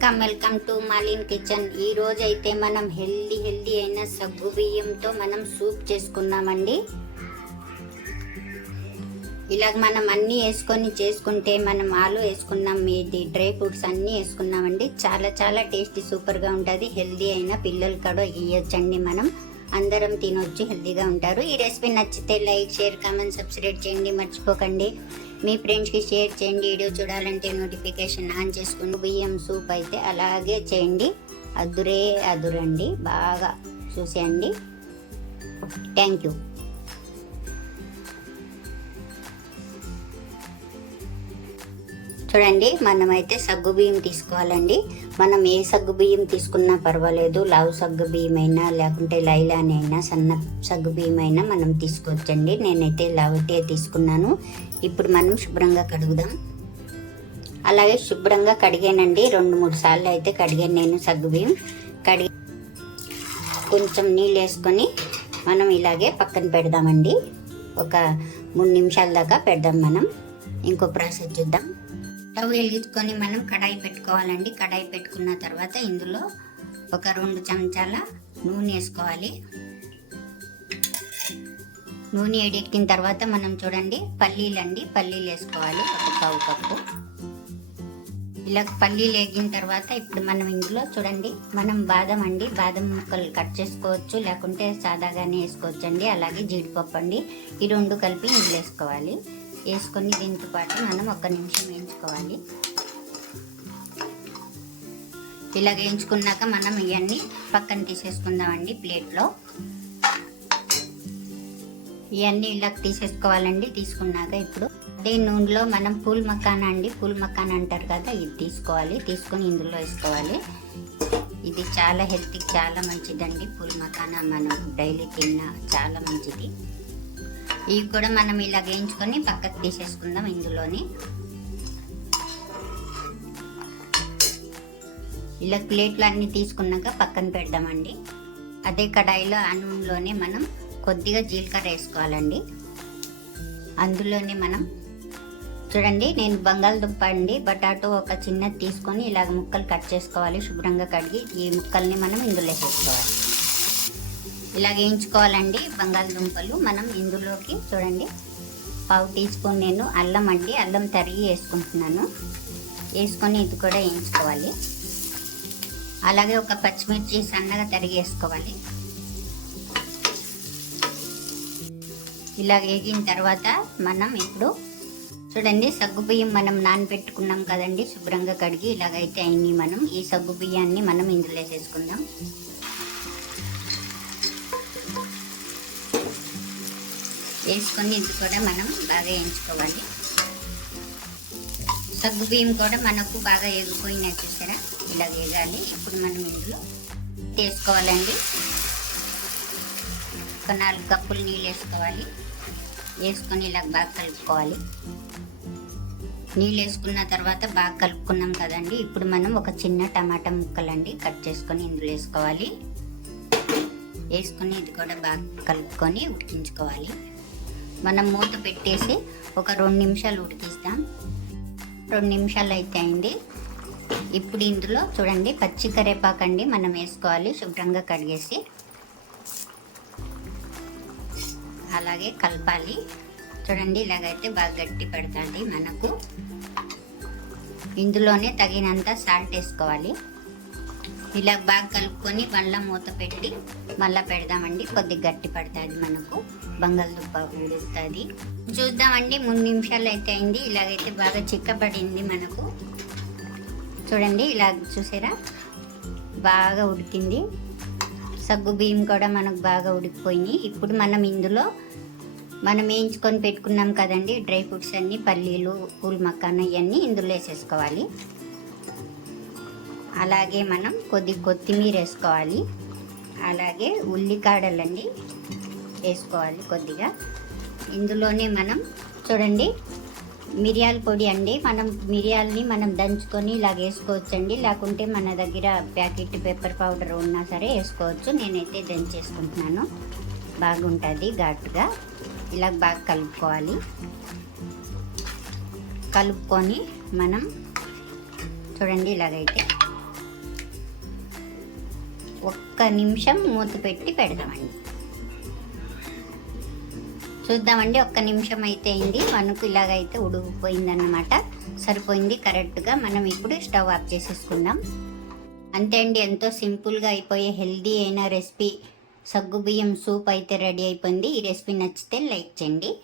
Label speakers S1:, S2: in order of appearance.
S1: Welcome welcome to Malin kitchen. ఈ రోజు అయితే మనం హెల్దీ హెల్దీ అయిన సగ్గు బియ్యంతో మనం సూప్ చేసుకున్నామండి ఇలాగ మనం అన్నీ వేసుకొని చేసుకుంటే మనం ఆలు వేసుకున్నాం ఇది డ్రై ఫ్రూట్స్ అన్నీ వేసుకున్నామండి. చాలా చాలా టేస్టీ సూపర్గా ఉంటుంది. హెల్దీ అయిన పిల్లలు కూడా ఇవ్వచ్చండి మనం. అందరం తినొచ్చు హెల్దీగా ఉంటారు. ఈ రెసిపీ నచ్చితే లైక్ షేర్ కామెంట్ సబ్స్క్రైబ్ చేయండి. మర్చిపోకండి. మీ ఫ్రెండ్స్కి షేర్ చేయండి వీడియో చూడాలంటే నోటిఫికేషన్ ఆన్ చేసుకుని బియ్యం సూప్ అయితే అలాగే చేయండి. అదురే అదురండి. బాగా చూసేయండి. Thank you. చూడండి మనమైతే సగ్గు బియ్యం తీసుకోవాలండి. మనం ఏ సగ్గు బియ్యం తీసుకున్నా పర్వాలేదు. లావు సగ్గు బియ్యం అయినా లేకుంటే లైలాని అయినా సన్న సగ్గు బియ్యం అయినా మనం తీసుకోవచ్చండి. నేనైతే లావటే తీసుకున్నాను. ఇప్పుడు మనం శుభ్రంగా కడుగుదాం. అలాగే శుభ్రంగా కడిగానండి. రెండు మూడు సార్లు అయితే కడిగాను నేను సగ్గు బియ్యం. కడిగి కొంచెం నీళ్ళు వేసుకొని మనం ఇలాగే పక్కన పెడదామండి. ఒక మూడు నిమిషాల దాకా పెడదాం మనం. ఇంకో ప్రాసెస్ చూద్దాం. స్టవ్ వెలిగించుకొని మనం కడాయి పెట్టుకోవాలండి. కడాయి పెట్టుకున్న తర్వాత ఇందులో ఒక రెండు చెంచాల నూనె వేసుకోవాలి. నూనె ఎడెక్కిన తర్వాత మనం చూడండి పల్లీలు అండి పల్లీలు వేసుకోవాలి ఒక పావు కప్పు. ఇలా పల్లీలు వేగిన తర్వాత ఇప్పుడు మనం ఇందులో చూడండి మనం బాదం అండి. బాదం ముక్కలు కట్ చేసుకోవచ్చు లేకుంటే సాదాగానే వేసుకోవచ్చు అండి అలాగే జీడిపప్పు అండి. ఈ రెండు కలిపి ఇందులో వేసుకోవాలి. వేసుకొని దీంతో పాటు మనం ఒక నిమిషం వేయించుకోవాలి. ఇలా వేయించుకున్నాక మనం ఇవన్నీ పక్కన తీసేసుకుందామండి ప్లేట్లో. ఇవన్నీ ఇలా తీసేసుకోవాలండి తీసుకున్నాక ఇప్పుడు అదే నూనెలో మనం పూల్ మక్కాన అండి పూల్ మకాన్ అంటారు కదా ఇది తీసుకోవాలి తీసుకొని ఇందులో వేసుకోవాలి. ఇది చాలా హెల్త్కి చాలా మంచిదండి పూల్ మకాన మనం డైలీ తిన్న చాలా మంచిది. ఇవి కూడా మనం ఇలా వేయించుకొని పక్కకు తీసేసుకుందాం ఇందులోని. ఇలా ప్లేట్లు అన్నీ తీసుకున్నాక పక్కన పెడదామండి. అదే కడాయిలో అన్నంలోనే మనం కొద్దిగా జీలకర్ర వేసుకోవాలండి. అందులోనే మనం చూడండి నేను బంగాళదుంప అండి బటాటో ఒక చిన్నది తీసుకొని ఇలాగ ముక్కలు కట్ చేసుకోవాలి శుభ్రంగా కడిగి ఈ ముక్కల్ని మనం ఇందులో వేసేసుకోవాలి. ఇలా వేయించుకోవాలండి బంగాళదుంపలు. మనం ఇందులోకి చూడండి పావు టీ స్పూన్ నేను అల్లం అండి అల్లం తరిగి వేసుకుంటున్నాను. వేసుకొని ఇది కూడా వేయించుకోవాలి. అలాగే ఒక పచ్చిమిర్చి సన్నగా తరిగి వేసుకోవాలి. ఇలా వేగిన తర్వాత మనం ఇప్పుడు చూడండి సగ్గు బియ్యం మనం నానబెట్టుకున్నాం కదండి శుభ్రంగా కడిగి ఇలాగైతే అయింది మనం. ఈ సగ్గు బియ్యాన్ని మనం ఇందులో వేసేసుకుందాం. వేసుకొని ఇది కూడా మనం బాగా వేయించుకోవాలి. సగ్గు బియ్యం కూడా మనకు బాగా ఎగిపోయినా చూసారా? ఇలా వేగాలి. ఇప్పుడు మనం ఇందులో వేసుకోవాలండి. ఒక నాలుగు కప్పులు నీళ్ళు వేసుకోవాలి. వేసుకొని ఇలా బాగా కలుపుకోవాలి. నీళ్ళు వేసుకున్న తర్వాత బాగా కలుపుకున్నాం కదండి. ఇప్పుడు మనం ఒక చిన్న టమాటా ముక్కలండి కట్ చేసుకొని ఇందులో వేసుకోవాలి. వేసుకొని ఇది కూడా బాగా కలుపుకొని ఉడికించుకోవాలి. మనం మూత పెట్టేసి ఒక రెండు నిమిషాలు ఉడికిస్తాం. రెండు నిమిషాలు అయితే అయింది ఇప్పుడు ఇందులో చూడండి పచ్చి కరేపాకండి మనం వేసుకోవాలి శుభ్రంగా కడిగేసి. అలాగే కలపాలి. చూడండి ఇలాగైతే బాగా గట్టి పడుతుంది మనకు. ఇందులోనే తగినంత సాల్ట్ వేసుకోవాలి. ఇలా బాగా కలుపుకొని మళ్ళీ మూత పెట్టి మళ్ళీ పెడదామండి. కొద్దిగా గట్టి పడుతుంది మనకు. బంగాళదుంప ఉడుకుతుంది. చూద్దామండి మూడు నిమిషాలు అయితే అయింది ఇలాగైతే బాగా చిక్కబడింది మనకు. చూడండి ఇలా చూసారా? బాగా ఉడికింది. సగ్గు బియ్యం కూడా మనకు బాగా ఉడికిపోయినాయి. ఇప్పుడు మనం ఇందులో మనం వేయించుకొని పెట్టుకున్నాం కదండి డ్రై ఫ్రూట్స్ అన్నీ పల్లీలు పూల్ మక్కాన ఇవన్నీ ఇందులో వేసేసుకోవాలి. అలాగే మనం కొద్ది కొత్తిమీర వేసుకోవాలి. అలాగే ఉల్లికాడలండి వేసుకోవాలి కొద్దిగా. ఇందులోనే మనం చూడండి మిరియాల పొడి అండి. మనం మిరియాలని మనం దంచుకొని ఇలాగ వేసుకోవచ్చండి. లేకుంటే మన దగ్గర ప్యాకెట్ పెప్పర్ పౌడర్ ఉన్నా సరే వేసుకోవచ్చు. నేనైతే దంచేసుకుంటున్నాను. బాగుంటుంది ఘాటుగా. ఇలా బాగా కలుపుకోవాలి. కలుపుకొని మనం చూడండి ఇలాగైతే ఒక్క నిమిషం మూత పెట్టి పెడదామండి. చూద్దామండి ఒక్క నిమిషం అయితే అయింది మనకు ఇలాగైతే ఉడుకుపోయిందన్నమాట. సరిపోయింది కరెక్ట్గా మనం ఇప్పుడు స్టవ్ ఆఫ్ చేసేసుకుందాం. అంతే అండి ఎంతో సింపుల్గా అయిపోయే హెల్దీ అయిన రెసిపీ. సగ్గు బియ్యం సూప్ అయితే రెడీ అయిపోయింది. ఈ రెసిపీ నచ్చితే లైక్ చేయండి.